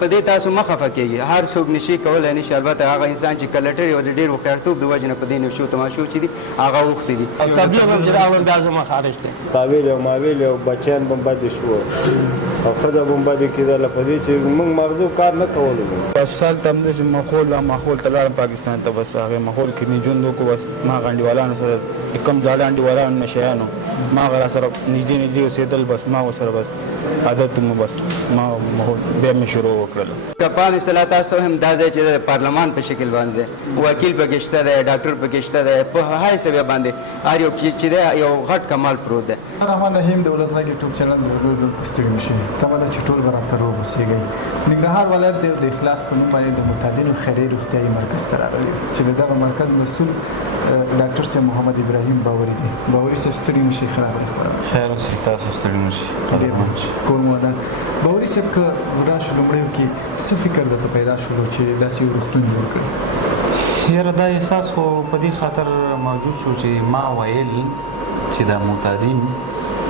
په دې تاسو مه خفه کېږئ، هر څوک نشي کولی نشي، البته هغه انسان چې کلټري او د ډېر هوښیارتوب د وجې نه په دې نشو تماشو چې دي هغه اوښتي دي. تبلیغ هم چې راوړل بیا زما خارج دی. قابل او مابل او بچیان به بد شو او ښځه به بد کېدله په دې چې موږ مغزو کار نه کولو. بس هلته همداسې ماحول ته لاړم پاکستان ته، بس هغې ماحول کې مې ژوند وکړو. بس ما هغه انډیوالانو سره کوم زاړه انډیوالانو نشیانو ما هغه راسره نږدې اوسېدل، بس ما ورسره بس عادت مو بس ما ماحول بیا مې شروع وکړل. که پام اصلاح تاسو هم دا ځای چې د پارلمان په شکل باندې وکیل پکې شته دی، ډاکټر پکې شته دی، په هر سویه باندې هر یو چې دی یو غټ کمال پروت دی. رحمان رحیم د ولس غږ یوټیوب چینل د ټول ستړي نشي تمه ده چې ټول به راته روغ اوسېږئ. ننګرهار ولایت د اخلاص په نوم باندې د معتادینو خیري روغتیایي مرکز ته راغلی چې د دغه مرکز مسؤل ډاکټر صاحب محمد ابراهیم باوري دی. باوري صاحب ستړي نشي. خیر اوسې، تاسو ستړي نشئ. کور مو ودان. باوري صاحب که راشو لومړیو کې څه فکر درته پیدا شولو چې داسې یو روغتون جوړ کړي؟ یاره دا احساس خو په دې خاطر موجود شو چې ما ویل چې دا معتادین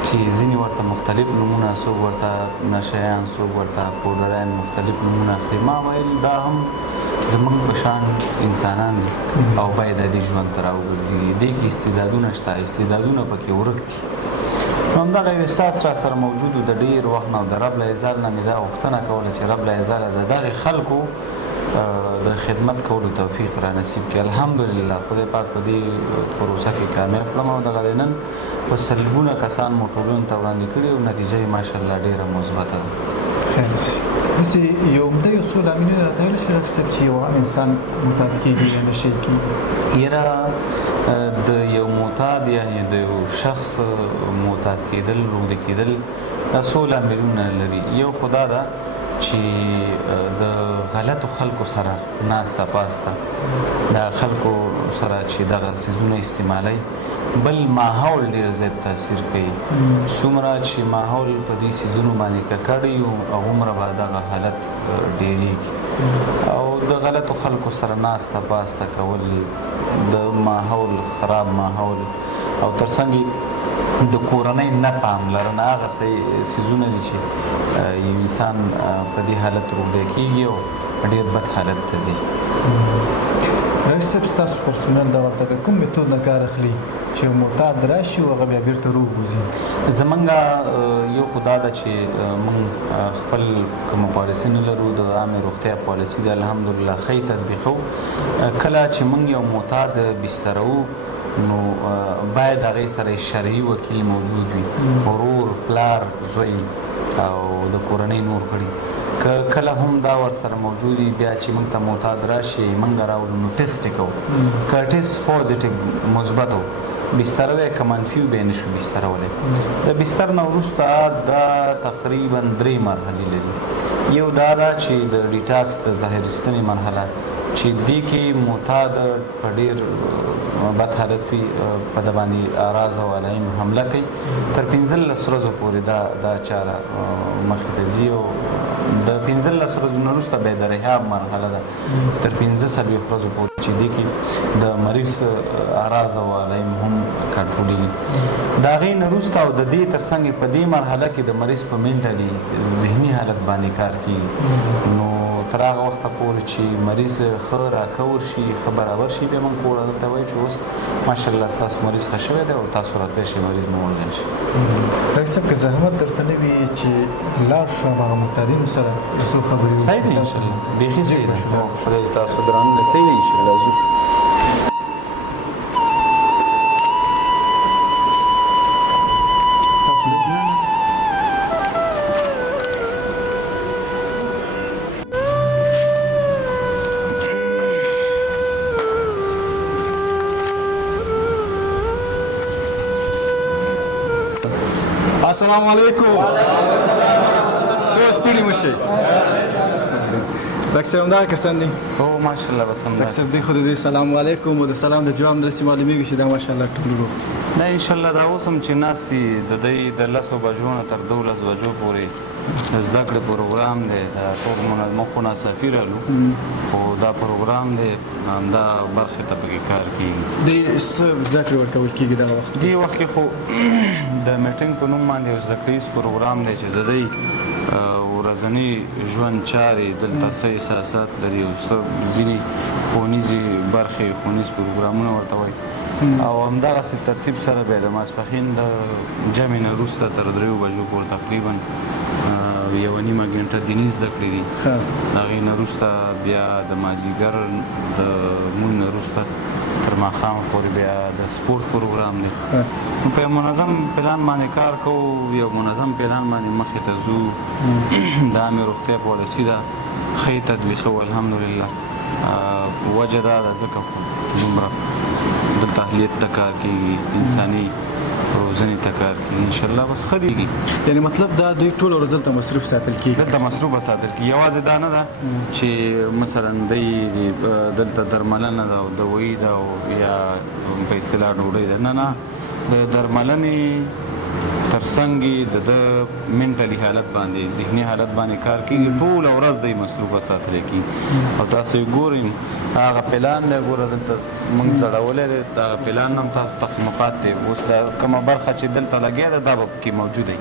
چې ځینې ورته مختلف نومونه، څوک ورته نشیان، څوک ورته پودران، مختلف نومونه اخلي. ما ویل دا هم زمونږ په شان انسانان دي او باید د دې ژوند ته راوګرځي. دې کې استعدادونه شته، استعدادونه پکې ورک دي. نو همدغه یو احساس را سره موجود و. د ډېر وخت نه او د رب العزال نه مې دا غوښتنه کوله چې رب العزال د دغې خلکو د خدمت کولو توفیق را نصیب کړي. الحمدلله خدای پاک په دې پروسه کې کامیاب کړم او دغه نن په سلګونه کسان مو ټولنو ته وړاندې کړي او نتیجه یې ماشاءالله ډېره مثبته ده. داسې یو عمده یو څو لاملونه راته ویلی شي ډاکټر صاحب چې یو عام انسان معتاد کېږي یا نشی کېږي؟ یاره د یو معتاد یعنې د یو شخص معتاد کېدل، روږدي کېدل دا څو لاملونه لري. یو خو دا ده چې د غلطو خلکو سره ناسته پاسته، دا خلکو سره چې دغه څیزونه استعمالوي. بل ماحول ډېر زیات تاثیر کوي. څومره چې ماحول په دې څیزونو باندې ککړ وي هغومره به دغه حالت ډېرېږي. او د غلطو خلکو سره ناسته پاسته کول، د ماحول خراب ماحول او ترڅنګ د کورنۍ نه پاملرنه، هغه څیزونه دي چې یو انسان په دې حالت روږدی کېږي او ډېر بد حالت ته ځي. رئیس صاحب ستاسو پرسونل د ورته د کوم میتود نه کار اخلي چې معتاد راشي او هغه بیا بیرته روغ وځي؟ زمونږ یو خو دا ده چې موږ خپل کومه پالیسي نه لرو، د عامې روغتیا پالیسي ده الحمدلله ښه تطبیقوو. کله چې موږ یو معتاد بستروو نو باید هغې سره شرعي وکیل موجود وي، ورور، پلار، زوی او د کورنۍ نور غړي. که کله هم دا ورسره موجود وي بیا چې موږ ته معتاد راشي موږ راوړو نو ټیسټ یې کوو. که ټیسټ پوزیټیو مثبت و بستروی که منفي بیا نشو بسترولی. د بستر نه وروسته دا تقریبا 3 مرحلې لري. یو دا ده چې د ډیټاکس د زهر ایستنې مرحله چې دې کې معتاد په ډېر بد حالت وي په ده باندې اراز او علایم حمله کوي. تر 15 ورځو پورې دا چاره مخې ته ځي او د 15 ورځو نه وروسته بیا د رهاب مرحله ده تر 15 ورځو پورې چې دې کې د مریض اراز او علایم هم کنټرولېږي. د هغې نه وروسته او د دې تر څنګ په دې مرحله کې د مریض په منټلي ذهني حالت باندې کار کېږي. نو تر هغه وخته پورې چې مریض ښه راکور شي، ښه برابر شي، بیا موږ کور ته وایو چې اوس ماشاءالله ستاسو مریض ښه شوی دی او تاسو راتلی شئ مریض مو وړلی شي. ډاکټر صاحب که زحمت درته نه وي چې لاړ شو هماغه معتادینو سره څو خبرې صحیح دی انشاءالله، بیخي صحیح ده. خدای تاسو درانه صحیح دی انشاءالله. ځو السلام علیکم. ټول ستړي مه شئ. ډاکټر صاحب همدغه کسان دي؟ هو ماشاءالله بس همدغه. ډاکټر صاحب دوی خو د دې سلام علیکم او د سلام د جواب نه داسې معلومېږي چې دا ماشاءالله ټول روغ دي. نه انشاءالله دا اوس هم چې ناست دي د دوی د 10 بجو نه تر 12 بجو پورې زده کړې پروګرام دی. ټول موږ خو ناڅاپي رالو خو دا پروګرام دی همدا برخې ته پکې کار کېږي. دې څه زده کړې ورکول کېږي دغه وخت؟ دې وخت کې خو د میټینګ په نوم باندې یو زده کړیز پروګرام دی چې د دوی ورځنی ژوند چارې دلته څه احساسات لري او څه ځینې ښوونیزې برخې ښوونیز پروګرامونه ورته وایي او همدغسې ترتیب سره بیا د ماسپښین د جمعې نه وروسته تر 3 بجو پورې تقریبا 1.5 غنټه دیني زده کړې دي د هغې نه وروسته بیا د مازدیګر د لمونځ نه وروسته تر ماښام پورې بیا د سپورت پروګرام دی نو په یو منظم پلان باندې کار کوو یو منظم پلان باندې مخې ته ځو د عامې روغتیا پالیسي ده ښه یې تطبیقوو الحمدلله وجه دا ده ځکه دومره دلته اهلیت ته کار کېږي انساني روزنې ته کار کېږي انشاءالله بس ښه دیږي یعنی مطلب دا دوی ټول ورځ دلته مصروف ساتل کېږي دلته مصروفه ساتل کېږي یوازې دا نه ده چې مثلا دی دلته درملنه ده او دوایي ده او یا په اصطلاح ډوډۍ ده نه د درملنې ترڅنګ د منټلي حالت باندې ذهني حالت باندې کار کېږي ټوله ورځ دی مصروفه ساتلی کېږي او تاسو یې ګورئ هغه پلان دی ګوره دلته موږ ځړولی دی هغه پلان هم تاسو تقسیمات دی اوس دا کومه برخه چې دلته لګیا ده دا به پکې موجوده وي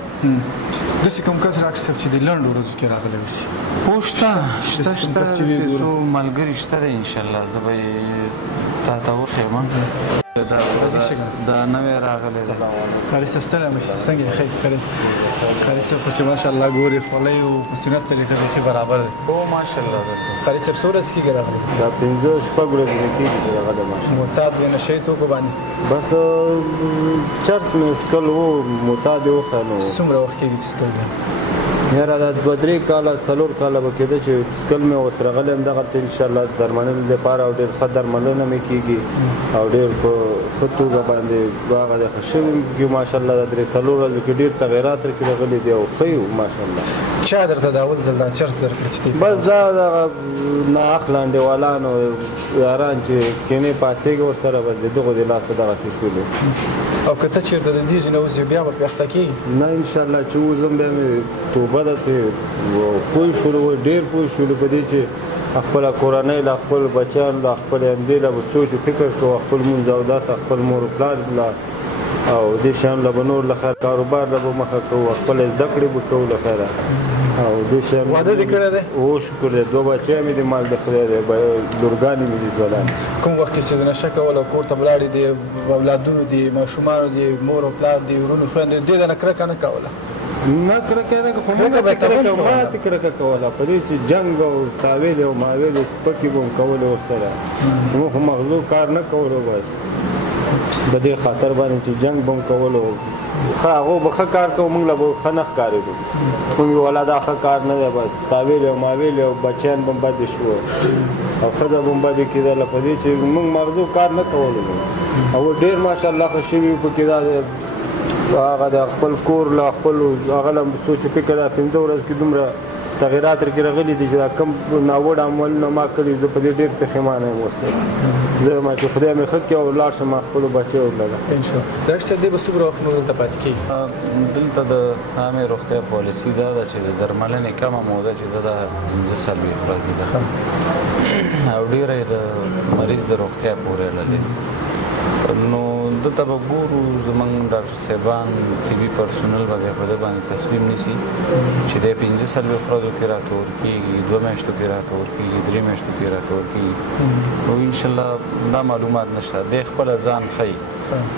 داسې کوم کس ډاکټر صاحب چې د لنډو ورځو کې راغلی اوسي هو شته څو ملګري شته دی انشاءالله زه به یې تا ته وښیم دا نوی راغلی دی قاري صاحب ستړی مه شي څنګه یې ښه قاري صاحب خو چې ماشاءالله ګورې خولۍ او په سنت طریقه بیخي برابر دی هو ماشاءالله قاري صاحب څو ورځې کېږي راغلی دا 5-6 ورځې کېږي چې راغلی ماشاءالله معتاد وې نشهیي توکو باندې بس چرس مې څکل و معتاد یې وښه نو څومره وخت کېږي چې څکل دی یاره دا 2-3 کاله 4 کاله به کېده چې څکل مې اوس راغلی یم دغلته انشاءالله درملنې لپاره او ډېر ښه درملنه مې کېږي او ډېر په ښه توګه باندې هغه د ښه شوي یو ماشاءالله دا 3-4 ورځو کې ډېر تغیرات راکې راغلي دي او ښه یو ماشاءالله چا درته دا اول ځل دا چرس درکړه چې بس دا دغه ناحق لانډېوالان او یاران چې کینې پاسېږي ورسره بس د دغو د لاسه دغسې شولې او که ته چېرته د دې ځای نه وځې بیا به پې اخته کېږي نه انشاءالله چې وځم بیا مې توبه ده ترې پوه شولو ډېر پوه شولو په دې چې خپله کورنۍ له خپل بچیانو له خپل همدې له به سوچ و فکر کوو خپل مونځ او داسې خپل مور و پلار له او دې شیانو له به نور له خیر کاروبار له به مخه کوو خپل زده کړې به کوو له خیره او دې شیانو واده دې کړی دی او شکر دی 2 بچیان مې دي مال د خدای دی لورګانې مې دي ځوانان کوم وخت چې د نشه کول او کور ته ولاړې دي اولادونو دي ماشومانو دي مور او پلار دي ورونو خویندې دې نه کرکه نه کوله نه کرکه نه خو ماتې کرکه کوله په دې چې جنګ او تاویل او ماویل سپکې به م کولې ورسره موږ خو مغزو کار نه کولو بس په دې خاطر باندې چې جنګ به م کولو ښه هغو به ښه کار کوو موږ له به ښه نه ښکارېدو موږ وی والا دا ښه کار نه دی بس تاویل او ماویل او بچیان به م بدې شو او ښځه به م بدې کېدله په دې چې موږ مغزو کار نه کولو او ډېر ماشاءالله ښه شوي وو پکې دا هغه د خپل کور له خپل هغه له سوچ فکر دا 15 ورځو کې دومره تغیرات راکې راغلي دي چې دا کم ناوړه عملونه ما کړي زه په دې ډېر پښیمانه یم اوس زه ما چې خدای مې ښه کړي او ولاړ شم خپلو بچیو لره انشاءالله ډاکټر صاحب دې به څومره وخت نور دلته پاتې کېږي دلته د عامې روغتیا پالیسي دا ده چې د درملنې کمه موده چې ده 15 ورځې ده او ډېره یې د مریض د روغتیا پورې اړه لري نو دلته به ګورو زموږ ډاکټر صاحبان طبي پرسونل به په دې باندې تصمیم نیسي چې دی 15 ورځو کې راته ورکېږي 2 میاشتو کې راته ورکېږي 3 میاشتو کې راته ورکېږي نو انشاءالله دا معلومات نشته دی خپله ځان ښیي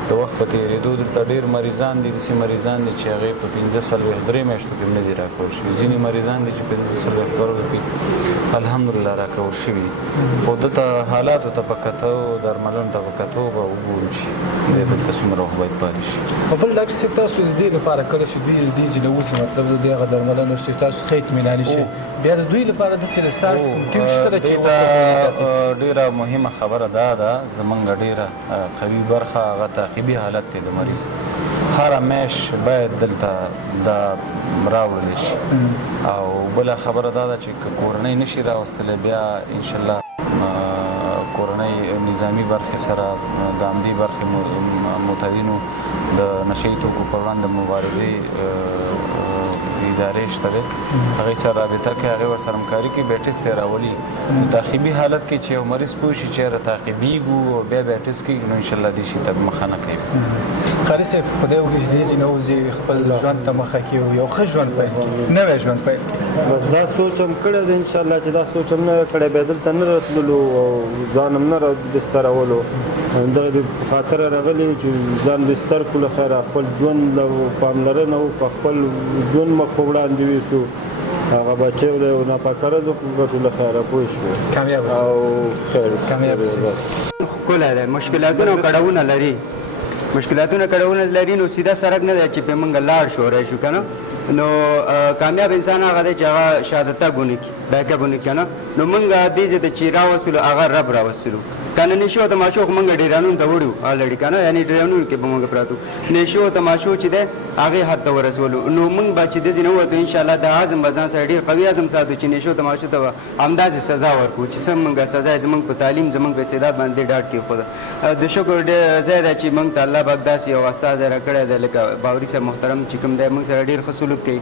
د وخت په تېرېدو دلته ډېر مریضان دي داسې مریضان دي چې هغې په 15-3 میاشتو کې نه دي راکول شوي ځینې مریضان دي چې 15 ورځو کې الحمدلله راکول شوي خو دلته حالاتو ته په کتو درملنو ته په کتو به وګورو چې دی دلته څومره وخت باید پاتې شي په بل ډاکټر صاحب تاسو د دې لپاره کله چې دوی دې ځای نه وځي مطلب د دې هغه درملنه چې تاسو ښه اطمیناني شئ بیا د دوی لپاره داسې نثار ټیم شته ده چې ډېره مهمه خبره دا ده زموږ ډېره قوي برخه هغه تعقیبي حالت دی د مریض هره میاشت باید دلته دا راوړلی شي او بله خبره دا ده چې که کورنۍ نشي راوستلی بیا انشاءالله کورنۍ نظامي برخې سره د همدې برخې معتادینو د نشه یي توکو پر وړاندې مبارزې ادارې شته دی هغوی سره رابطه کوي هغوی ورسره همکاري کوي بیا ټسټ یې راولي نو تعقیبي حالت کې چې یو مریض پوه شي چې یاره تعقیبېږو او بیا ټسټ کېږي نو انشاءالله دې شي ته مخه نه کوي قاري صاحب خدای وکړي چې دې چې نه وځي خپل ژوند ته مخه کړي او یو ښه ژوند پیل کړي نوی ژوند پیل کړي بس دا سوچ هم کړی دی انشاءالله چې دا سوچ هم نه کړی بیا دلته نه راتللو او ځان هم نه بسترولو همدغه دې په خاطره راغلي چې ځان بستر کړو له خیره خپل ژوند له پاملرنه وکړو خپل ژوند مخ په وړاندې ویسو هغه بچی له یو ناپاکه رزق وګټو له خیره پوه شوې کامیاب اوسئ او خیر کامیاب اوسئ ښکلی دی مشکلاتونه او کړاوونه لري مشکلاتونه کړاوونه لري نو سیده سړک نه دی چې پې موږ لاړ شو راشو که نه نو کامیاب انسان هغه دی چې هغه شهادته ونه کړي بیکاپ ونه کړي که نه نو موږ دې ځای ته چې راوستلو هغه رب راوستلو که نه نشو او تماشو خو موږ ډیرانونو ته وړو الرېډي که نه یعنې ډیرانونو کې به موږ پراته نشو او تماشو چې دی هغې حد ته ورسولو نو موږ به چې داسې نه ووتو انشاءالله د عزم به ځان سره ډېر قوي عزم ساتو چې نشو تماشو ته به همداسې سزا ورکړو چې څه موږ سزا یې زموږ په تعلیم زموږ په استعداد باندې ډاډ کېښوده د شکر ډېر ځای دی چې موږ ته الله پاک داسې یو استاد راکړی دی لکه باوري صاحب محترم چې کوم دی موږ سره ډېر ښه سلوک کوي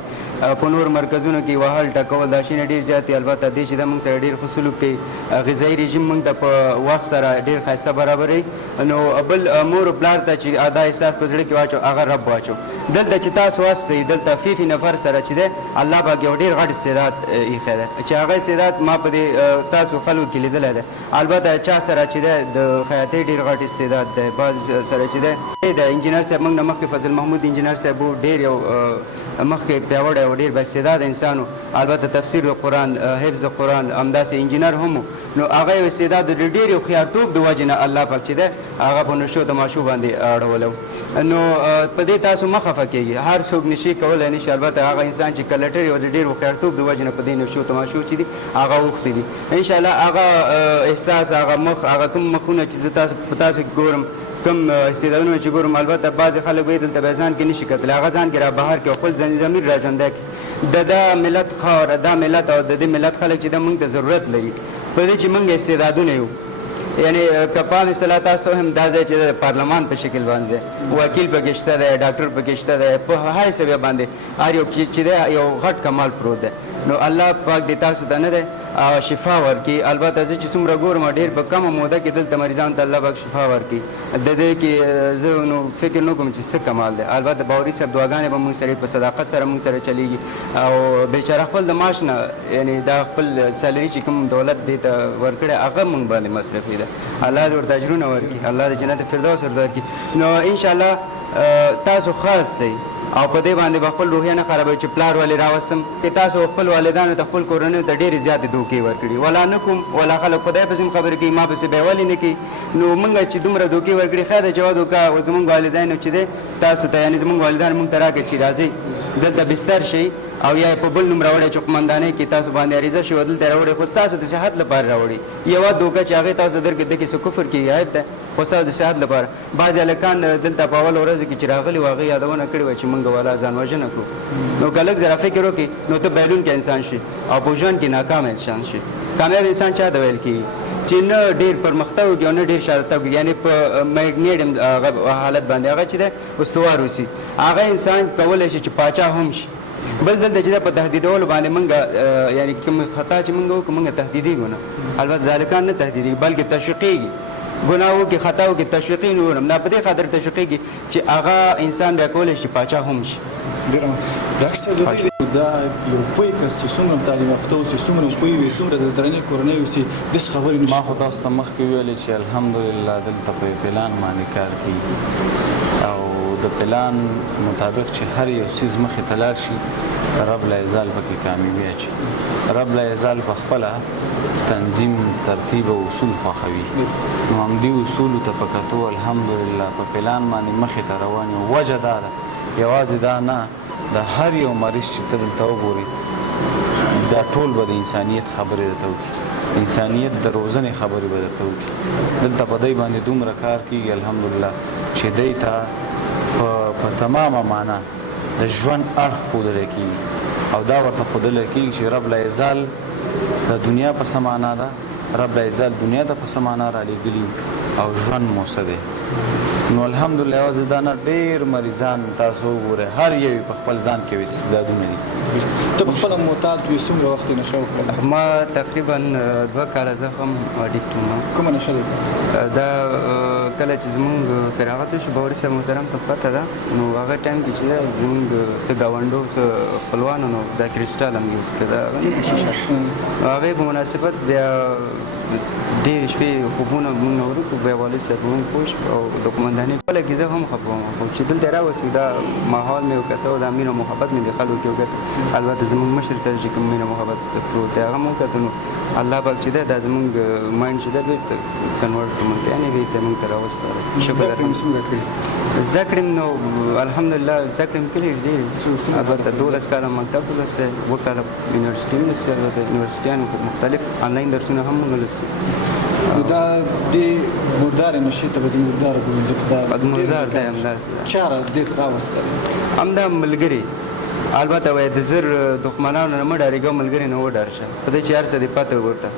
په نور مرکزونو کې وهل ټکول دا شیونه ډېر زیات دي البته دې چې دا موږ سره ډېر ښه سلوک کوي غذایي رژیم موږ ته په وخت سره ډېر ښایسته برابروي نو بل مور پلار ته چې دا احساس په زړه کې واچو هغه رب واچو دلته چې تاسو واستئ دلته فی نفر سره چې دی الله پاک یو ډېر غټ استعداد ایښی دی چې هغه استعداد ما په دې تاسو خلکو کې لیدلی دی البته چا سره چې دی د خیاطۍ ډېر غټ استعداد دی بعض سره چې دی د انجینر صاحب موږ نه مخکې فضل محمود انجینر صاحب و ډېر یو مخکې پیاوړی او ډېر بااستعداد انسان و البته تفسیر د قرآن حفظ قرآن همداسې انجینر هم نو هغه یو استعداد د ډېر یو خیارتوب د وجې نه الله پاک چې دی هغه په نشو تماشو باندې اړولی نو په دې تاسو مه خفه کېږئ هر څوک نشي کولی نشي البته هغه انسان چې کلټر یو د ډېر خیارتوب د وجې نه په دې نشو تماشو چې دي هغه اوښتي دي انشاءالله هغه احساس هغه مخ هغه کوم مخونه چې زه په تاسو کې ګورم کوم استعدادونه چې ګورم البته بعضې خلک وایي دلته به ځان کې نشي کتلی هغه ځان کې را بهر کړي او خپل ضمیر را ژوندی کړي د دا ملت خاوره دا ملت او د دې ملت خلک چې دا موږ ته ضرورت لري په دې چې موږ استعدادونه یو یعنی که پام اصطلاح تاسو هم دا ځای چې د پارلمان په شکل باندې وکیل پکې شته دی ډاکټر پکې شته دی په هر سویه باندې هر یو چې دی یو غټ کمال پروت دی نو الله پاک دې تاسو ته نه دی شفا ورکړي البته زه چې څومره ګورم ډېر په کمه موده کې دلته مریضانو ته الله پاک شفا ورکړي د دې کې زه نو فکر نه کوم چې څه کمال دی البته باوري صاحب دعاګانې به موږ سره په صداقت سره موږ سره چلیږي او بیچاره خپل د معاش نه یعنی دا خپل سیلري چې کوم دولت دې ته ورکړی هغه موږ باندې مصرفي ده الله دې ورته اجرونه ورکړي الله دې جنت فردوس ورته ورکړي نو انشاءالله تاسو خاص سئ او په دې باندې به خپل روحیه نه خرابوي چې پلار ولې راوستم تاسو خپل والدانو ته خپل کورنیو ته ډېرې زیاتې دوکې ورکړي ولا نه کوم ولا خلک خدای پسې خبرې کوي ما پسې به ولې نه کوي نو موږ چې دومره دوکې ورکړي خیر ده چې وا دوکه زموږ والدینو چې دی تاسو ته یعنې زموږ والدان موږ ته راکړي چې راځئ دلته بستر شئ او یا په بل نوم راوړی چې قمندانۍ کې تاسو باندې عریضه شي دلته راوړئ خو ستاسو د صحت لپاره راوړي یوه دوکه چې هغې تاسو درکړي دکې څه کفر کې عیب دی خو ستاسو د صحت لپاره بعضې هلکان دلته په اوله ورځو کې چې راغلي وو هغې یادونه کړې وه چې موږ والا ځان وژنه کړو نو که لږ ذره فکر وکړي نو ته بایلونکی انسان شي او په ژوند کې ناکام انسان شي کامیاب انسان چا ته ویل کېږي چې نه ډېر پرمختګ وکړي او نه ډېر شاته وکړي یعنې په میډیم حالت باندې هغه چې دی استوار اوسي هغه انسان کولی شي چې پاچا هم شي بل دلته چې په تهدیدولو باندې موږ یعنې کوم خطا چې موږ وکړو موږ تهدیدېږو نه البته د هلکان نه تهدیدېږي بلکې تشویقېږي ګناه وکړي خطا وکړي تشویقي نه ورم دا په دې خاطر تشویقېږي چې هغه انسان بیا کولی شي پاچا هم شي ډاکټر صاحب دا یو پوه کس چې څومره تعلیم یافته اوسي څومره پوه وي څومره د درنې کورنۍ اوسي داسې خبرې ما خو تاسو ته مخکې ویلې چې الحمدلله دلته په پلان باندې کار کېږي او د پلان مطابق چې هر یو څیز مخې ته لاړ شي رب لا یزال پکې کامیابي اچي رب لا یزال په خپله تنظیم ترتیب او اصول خوښوي نو همدې اصولو ته په کتو الحمدلله په پلان باندې مخې ته روان یو وجه دا ده یوازې دا نه د هر یو مریض چې ته دلته وګورې دا ټول به د انسانیت خبرې درته وکړي انسانیت د روزنې خبرې به درته وکړي دلته په دی باندې دومره کار کېږي الحمدلله چې دی ته په تمامه معنا د ژوند اړخ ښودلی کېږي او دا ورته ښودلی کېږي چې رب لا یزال د دنیا په څه معنا ده رب لا یزال دنیا ته په څه معنا رالیږلي او ژوند مو څه دی نو الحمدلله یوازې دا نه ډېر مریضان تاسو وګورئ هر یو په خپل ځان کې استعدادونه دي. ته په خپله معتاد وې څومره وخت یې نشه وکړله؟ ما تقریبا 2 کاله زه هم اډیکټ وم. کومه نشه دی؟ دا کله چې زمونږ فراغت وشو باوري صاحب محترم ته پته ده نو هغه ټایم کې چې ده زمونږ څه ګاونډو څه خپلوانو نو دا کرسټال هم یوز کړه هغه شیشه هغې په مناسبت بیا ډېرې شپې خوبونه مونږ اورو خو بیا والد صاحب مونږ پوه شو او د قومندانۍ کله کې زه هم خفه وم خو چې دلته راوسو دا ماحول مې وکته او دا مینه او محبت مې د خلکو کې وکته البته زمونږ مشر سره چې کوم مینه محبت پروت دی هغه مو وکته نو الله پاک چې دا زمونږ مایند چې دا بېرته کنورټ کړو مونږ ته یعنې بېرته مونږ ته راوسپاره شکر زده کړې نو الحمدلله زده کړې مې کړې ډېرې البته 12 کاله مکتب ولوستی 2 کاله یونیورسټي ولوستی البته یونیورسټیانو کې مختلف آنلاین درسونه هم مونږ ولوستي. دا د مردار نشي ته به زه مردار بولم ځکه دا مردار دی همداسې چاره دې ته راوستل همدا ملګري البته وایي د زر دښمنانو نه مه ډارېږه ملګري نه وډار شه په دې چې هر څه دې پته ورته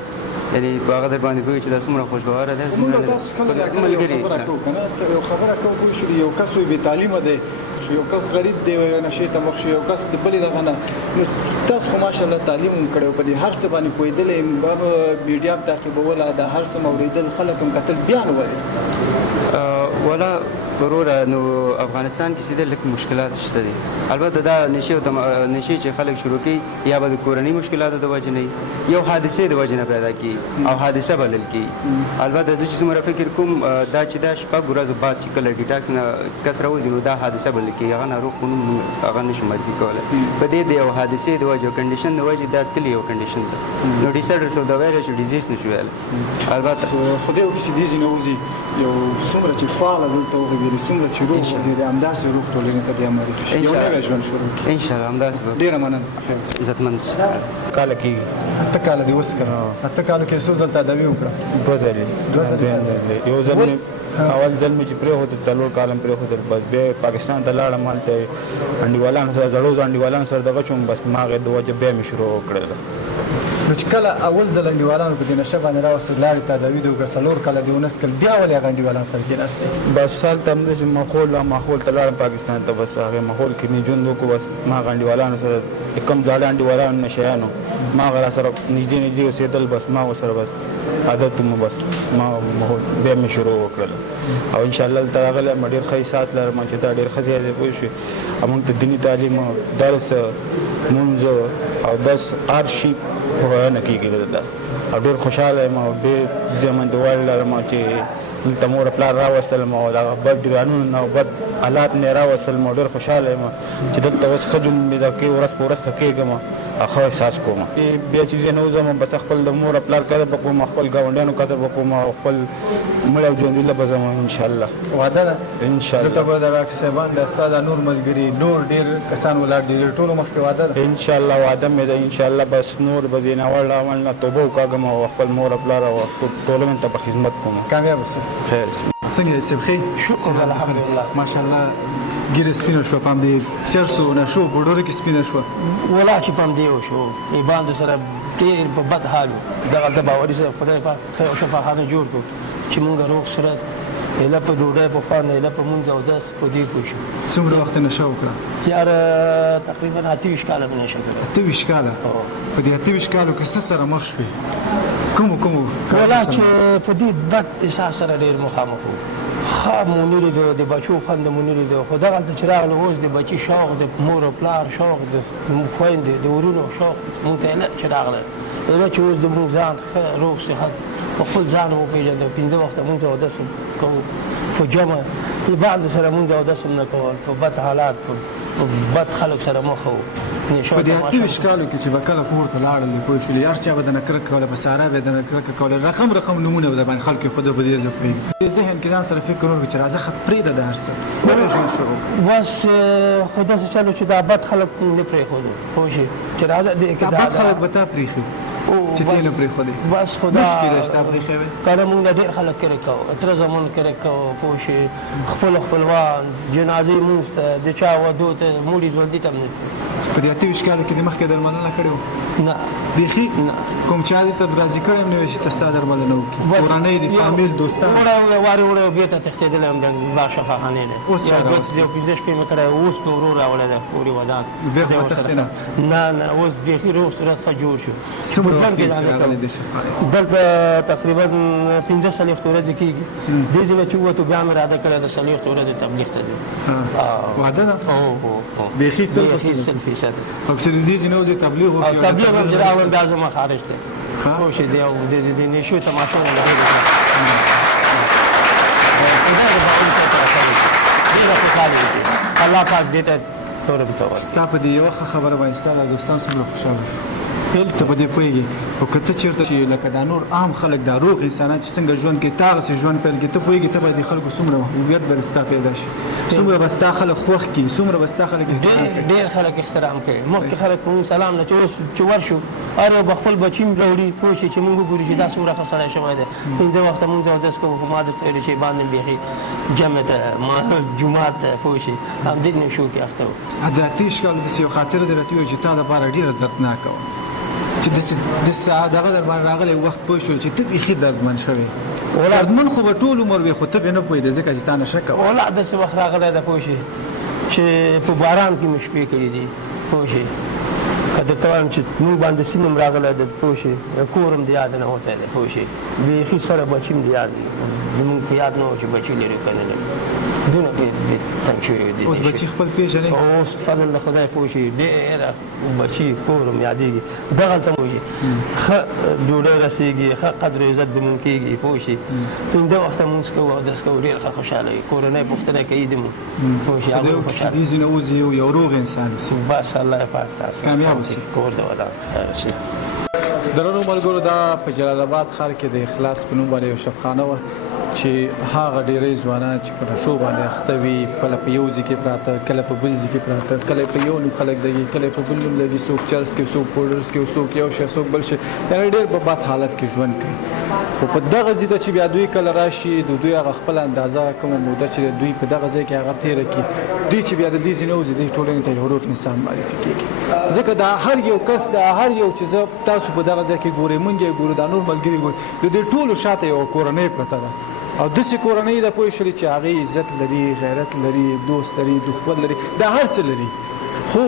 یعنې په هغه در باندې پوهېږي چې دا څومره خوشګواره دی موږ تاسو کله ملګري خبره کوو که نه یو خبره کوو پوه شو یو کس وي بې تعلیمه دی یو کس غریب دی نشې ته مخ شي یو کس د بلې دغه نه نو تاسو خو ماشاءالله تعلیم هم کړی په دې هر څه باندې پوهېدلی میډیا هم تعقیبوله د هر څه مو اورېدل خلک هم کتل بیا نه وایي ولا وروره نو افغانستان کې چې د لږ مشکلات شته دي البته دا نشي چې خلک شروع کوي یا به د کورنۍ مشکلاتو د وجې نه یو حادثې د وجې نه پیدا کیږي او حادثه بلل کیږي البته زه چې څومره فکر کوم دا چې دا 6 ورځې بعد چې کله ډیټاکس نه کس راوځي نو دا حادثه بلل کیږي هغه ناروغ خو هغه نشو معرفي کولی په دې د یو حادثې د وجې او کنډیشن د وجې دا تل یو کنډیشن ده نو ډیسارډرز اف د وایرس ډیزیز نشو ویلی البته خدای وکړي چې دې ځای نه وځي یو څومره چې فعاله دلته وغږېږي څومره چې روغ وغږېږي همداسې روغ ټولنې ته بیا معرفي شي یو نوی ژوند شروع کړي انشاءالله همداسې به ډېره مننه عزتمند کاله کېږي 8 کاله دې اوس کړه 8 کالو کې څو ځل تداوي وکړه 2 ځلې یو ځل مې اول ځل مې چې پرېښود 4 کاله مې پرېښودل بس بیا پاکستان ته لاړم هلته انډیوالانو سره زړو انډیوالانو سره دغه شوم بس ما هغې د وجه بیا مې شروع وکړله نو چې کله اول ځل انډیوالانو په دې نشه باندې راوستل لاړې تداوي دې وکړه 4 کاله دې ونس کړل بیا ولې هغه انډیوالان سره کېناستې بس هلته همداسې ماحول ته لاړم پاکستان ته بس هغې ماحول کې مې ژوند وکړو بس ما هغه انډیوالانو سره کوم زاړه انډیوالانو نشیانو ما هغه را سره نږدې اوسېدل بس ما ورسره بس عادت مو بس ما ماحول بیا مې شروع وکړله او انشاءالله دلته راغلی یم ډېر ښه احساس لرم چې دا ډېر ښه ځای دی پوه شوې موږ ته دیني تعلیم درس مونځ او دس هر شي ویونه کېږي دلته او ډېر خوشحاله یم او ډېر زیمندوالي لرم چې دلته مور پلار راوستلم او دغه بد ډیرانونه نه او بد حالات نه راوستلم او ډېر خوشحاله یم چې دلته اوس ښه ژوند مې دا کې ورځ په ورځ ته کېږم ښه احساس کوم بیا چې زه نه وځم بس خپل د مور پلار قدر به کوم خپل ګاونډیانو قدر به کوم او خپل مړ او ژوندي به ځم انشاءالله وعده ده انشاءالله دلته به د ډاکټر صاحبان د ستا د نور ملګري نور ډېر کسان ولاړ دي ټولو مخکې وعده ده انشاءالله وعده مې ده انشاءالله بس نور به دې ناوړ عمل نه توبه وکاږم او خپل مور پلار او ټولنې ته به خدمت کوم کامیاب اوسه خیر څنګه یې صاحب ښې شکر الحمدلله ماشاءالله ګیره سپینه شوه په همدې چرسو نشو بوډرو کې سپینه شوه ولا چې پام دی وشو ایباندو سره ډېر په بد حال و دغلته باوري صاحب خدای پاک خیر او شفاخانه جوړ کړو چې مونږ روغ صورت ایله په ډوډۍ په خوند ایله په مونځ او داس په دې پوه شو څومره وخت نشه وکړه یاره تقریبا 28 کاله مې نشه کړې 28 کاله په دې 28 کالو کې څه سره مخ شوې کومو ولا چې په دې بد احساس سره ډېر مخامخ وو ښه مونې لیدو د بچو خوند مونې لیدو خو دغلته چې راغلو اوس د بچي شوق د مور او پلار شوق د خویندې د ورونو شوق مونږ ته ایله چې راغلی ایله چې اوس د مونږ ځان ښه روغ صحت په خپل ځان وپېژنده 5 وخته مونځ اودس کوو په جمع باندې سره مونځ اودس هم نه کول په بد حالات په بد خلک سره مخ وو په دې 28 کالو کې چې به کله کور ته لاړل پوه شولې هر چا به دنه کرکه کوله په ساره به دنه کرکه کوله رقم نمونه به د باندې خلک خود په دې ځکه ذهن کې ځان سره فکر ورکړي چې راځه خط پرېږده د هر څه نوی ژوند شروع بس خو داسې چلو چې دا بد خلک نه پرېښودو پوه شې چې راځه بد خلک به تا پرېښي چې ته نه پرېښودې بس خدا مشکل چې تا پرېښی وې کنه مونږ ډېر خلک کرک کوو اتره زمون کرک کوو پوه شې خپلوان جنازې مونځ ته د چا ودو ته موړي ژوندي ته هم نه په دې 28 کالو کې د مخکې درملنه کړې وه؟ نه بیخي نه. کوم چا دې ته راضي کړی هم نه وي چې ته ستا درملنه وکړي؟ کورنۍ دې، فامیل، دوستان؟ وړه بېرته تښتېدلی یم باغ شفاخانې دی. اوس چا یو 15 شپې مې کړی، اوس په ورو راوړی دی پورې ودان. بیا خو تښتې نه؟ نه اوس بیخي روغ صورت ښه جوړ شو. څومره ژوند وخت کې چې دا نه راغلی کوم. دې شفاخانې؟ دلته تقریبا 15 ورځې کېږي. دې ځای نه چې ووتو بیا مې اراده کړې ده 40 ورځې تبلیغ ته ځو. وعده ده؟ هو بیخي 100%. او چې د دې ځای نه وځې تبلیغ او وکړې؟ تبلیغ هم چې راوړم بیا زما خارج دی. پوه شې دی او د نشو تماشا نه لري. الله پاک دې ته تورم ته ورکړي. ستا په دې یوه ښه خبره باندې ستا دا دوستان څومره خوشحاله شو. ته په دې پوهېږې او که ته چېرته چې لکه دا نور عام خلک دا روغ انسانان چې څنګه ژوند کوي ته هغسې ژوند پیل کړي، ته پوهېږې ته به د خلکو څومره محبوبیت به ستا پیدا شي، څومره به ستا خلک خوښ کړي، څومره به ستا خلک احترام کوي. ډېر خلک احترام کوي. مخکې خلک په مونږ سلام نه چې اوس چې ورشو هر یو به خپل بچي هم راوړي، پوه شي چې مونږ وګورو چې دا څومره ښه سړی شوی دی. 5 وخته مونځ اودس کوو، خو ما درته ویلي چې باندې بیخي جمع ته جومات ته پوه شي همدې نشو کې اخته وو. د 28 کالو داسې یو خاطره دې راته ووایي چې تا لپاره ډېره دردناکه وه، چې داسې دغه در باندې راغلی وخت پوه شول چې ته بیخي دردمن شوې. دردمن خو به ټول عمر وي، خو ته پرې نه پوهېدې ځکه چې تا نشه کوه. والله داسې وخت راغلی ده پوه شي چې په باران کې مې شپې کړي دي پوه شي. که درته وایم چې مونږ باندې سیند هم راغلی ده پوه شي، کور هم د یاد نه وتی دی پوه شي، بیخي سره بچي هم د یاد زمونږ په یاد نه و چې بچي لري که نه لري. دونه تنګ شوي دي. اوس بچي خپل پېژنې؟ اوس فضل د خدای پوه شي ډېره بچي کور هم یادېږي. دغلته پوه شي ښه ډوډۍ رسېږي، ښه قدر و عزت زمونږ کېږي پوه شي. 15 وخته مونځ کوو، اودس کوو، ډېر ښه خوشحاله وي. کورنۍ پوښتنه کوي د مونږ پوه شي. خدای وکړي چې دې ځای نه وځي یو روغ انسان اوسي. بس الله پاک تاسو کامیاب اوسي. کور د ودان شي. درنو ملګرو، دا په جلال آباد ښار کې د اخلاص په نوم باندې یو شفخانه وه چې هغه ډېری ځوانان چې په نشو باندې اخته وي، کله په یو ځای کې پراته، کله په بل ځای کې پراته، کله په یو نوم خلک لګي، کله په بل نوم لګي، څوک چرس کوي، څوک پوډرز کوي، څوک یو شی، څوک بل شی، یعنې ډېر په بد حالت کې ژوند کوي. خو په دغه ځای ته چې بیا دوی کله راشي، د دوی هغه خپله اندازه کومه موده چې دوی په دغه ځای کې هغه تېره کړي، دوی چې بیا د دې ځای نه وځي، دوی ټولنې ته یو روغ انسان معرفي کېږي. ځکه دا هر یو کس، دا هر یو چې زه تاسو په دغه ځای کې ګورئ، موږ یې ګورو، دا نور ملګري ګوري، د دې ټولو شاته یوه کورنۍ پرته ده. او داسې کورنۍ ده پوه شولې چې هغې عزت لري، غیرت لري، دوست لري، دښمن لري، دا هر څه لري. خو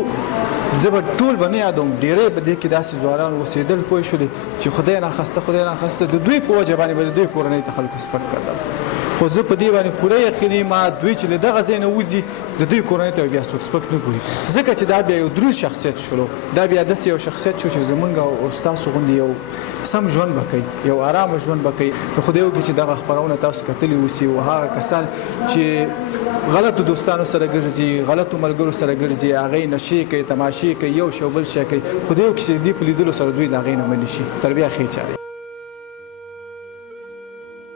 زه به ټول به نه یادوم، ډېری په دې کې داسې ځوانان اوسېدل پوه شولې چې خدای ناخواسته د دوی په وجه باندې به د دوی کورنۍ ته خلکو سپک کړل. خو زه په دې باندې پوره یقین یم دوی چې له دغه ځای نه وځي، د دوی کورنۍ ته بیا څوک سپک نه ګوري، ځکه چې دا بیا یو دروند شخصیت شولو. دا بیا داسې یو شخصیت شو چې زمونږ او ستاسو غوندې یو سم ژوند به کوي، یو ارامه ژوند به کوي. نو خدای وکړي چې دغه خپرونه تاسو کتلي اوسي، او هغه کسان چې غلطو دوستانو سره ګرځي، غلطو ملګرو سره ګرځي، هغې نشې کوي، تماشې کوي، یو شی او بل شی کوي، خدای وکړي چې د دې په لیدلو سره دوی له هغې نه منې شي. تر بیا ښې چارې.